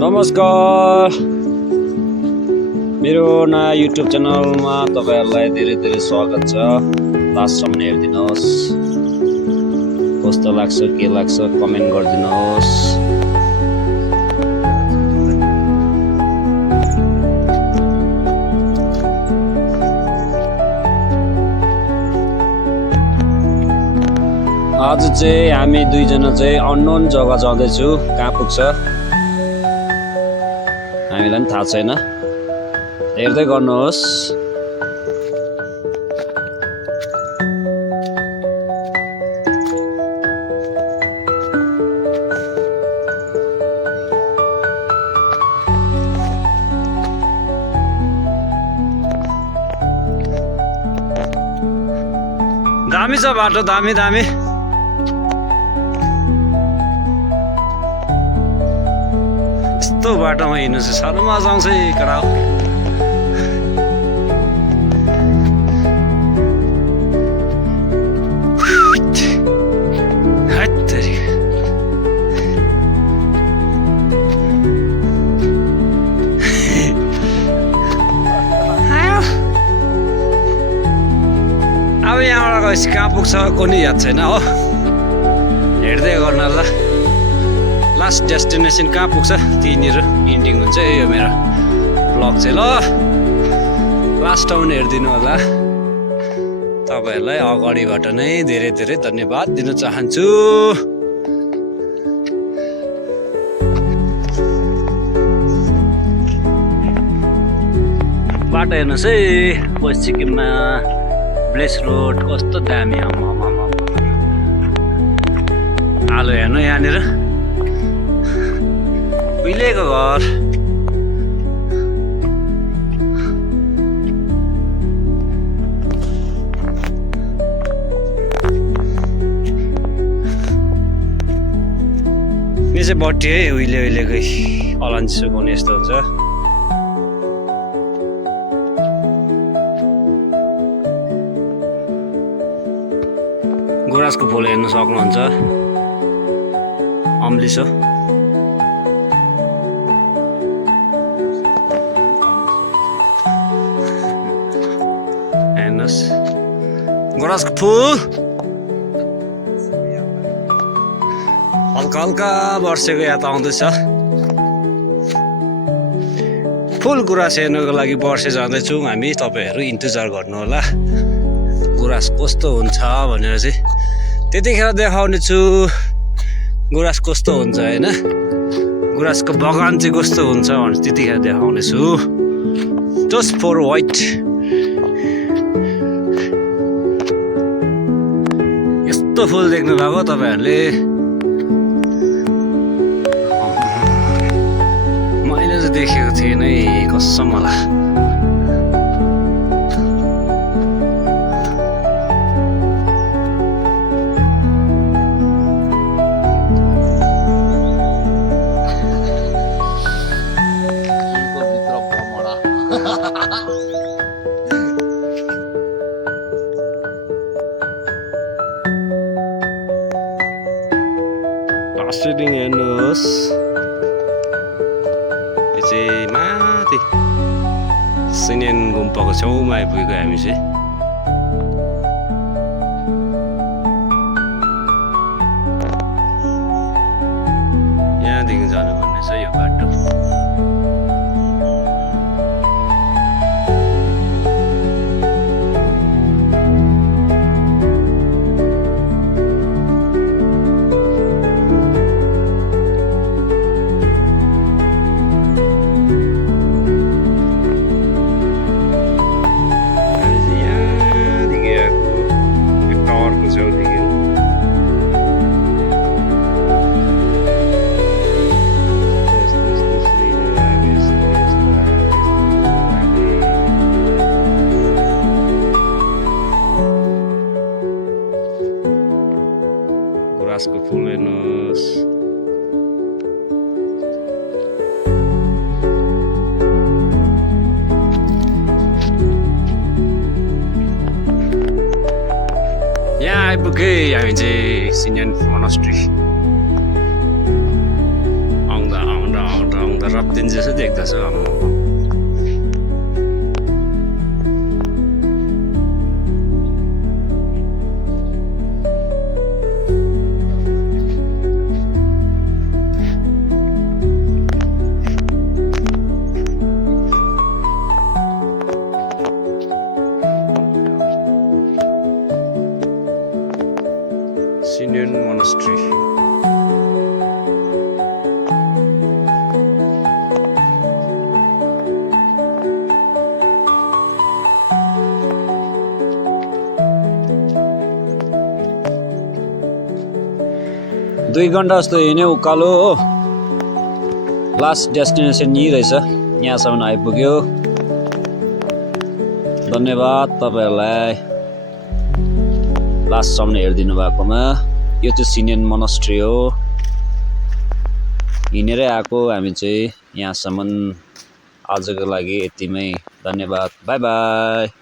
नमस्कार मेरो नयाँ युट्युब च्यानलमा तपाईहरुलाई धेरै धेरै स्वागत छ। लास्टसम्म हेरिदिनुहोस्, कस्तो लाग्छ के लाग्छ कमेन्ट गरिदिनुहोस्। आज चाहिँ हामी दुईजना चाहिँ अननोन जग्गा जाँदैछु। कहाँ पुग्छ हामीलाई पनि थाहा छैन, हेर्दै गर्नुहोस्। दामी छ बाटो, दामी दामी। यस्तो बाटोमा हिँड्नु चाहिँ साह्रो मजा आउँछ केटा हो। अब यहाँबाट गएपछि कहाँ पुग्छ कुनै याद छैन हो, हेर्दै गर्न ल। लास्ट डेस्टिनेसन कहाँ पुग्छ त्यहीँनिर इन्डिङ हुन्छ यो मेरो ब्लग चाहिँ ल। लास्टसम्म हेरिदिनु होला। तपाईँहरूलाई अगाडिबाट नै धेरै धेरै धन्यवाद दिन चाहन्छु। बाटो हेर्नुहोस् है, वेस्ट सिक्किममा ब्लेस रोड कस्तो दामी। आलु हेर्नु यहाँनिर उहिलेको घर। यो चाहिँ बट्टी है, उहिलेकै अलन्ची सुकाउने यस्तो हुन्छ। गुराँसको फुल हेर्न सक्नुहुन्छ, अम्लिस हो। गुराँसको फुल हल्का हल्का वर्षेको याद आउँदैछ। फुल गुराँस हेर्नको लागि वर्षे जाँदैछौँ हामी। तपाईँहरू इन्तजार गर्नु होला, गुराँस कस्तो हुन्छ भनेर चाहिँ त्यतिखेर देखाउने छु। गुराँस कस्तो हुन्छ होइन, गुराँसको बगान चाहिँ कस्तो हुन्छ भनेर त्यतिखेर देखाउने छु। Just for white. यस्तो फुल देख्नु भएको तपाईँहरूले, मैले चाहिँ देखेको थिएन है कसम होला। स्टेडिङ हेर्नुहोस्, यो चाहिँ माथि सिनियन गुम्पाको छेउमा आइपुगेको हामी चाहिँ। यहाँदेखि जानुपर्ने छ यो बाटो। गुराँसको फुल हेर्नुहोस्। यहाँ आइपुगे हामी चाहिँ सिनियन मोनास्ट्री। आउँदा आउँदा आउँदा रप्तिन जस्तो देख्दछ आम्मा Syrian monastery. दुई घन्टा जस्तो हिँड्यो उकालो हो लास्ट डेस्टिनेसन यही रहेछ यहाँसम्म आइपुग्यो धन्यवाद तपाईहरुलाई लास्टसम्म हेरिदिनु भएकोमा यो चाहिँ सिनियन मोनास्ट्री हो हिँडेरै आएको हामी चाहिँ यहाँसम्म आजको लागि यतिमै धन्यवाद बाइ बाइ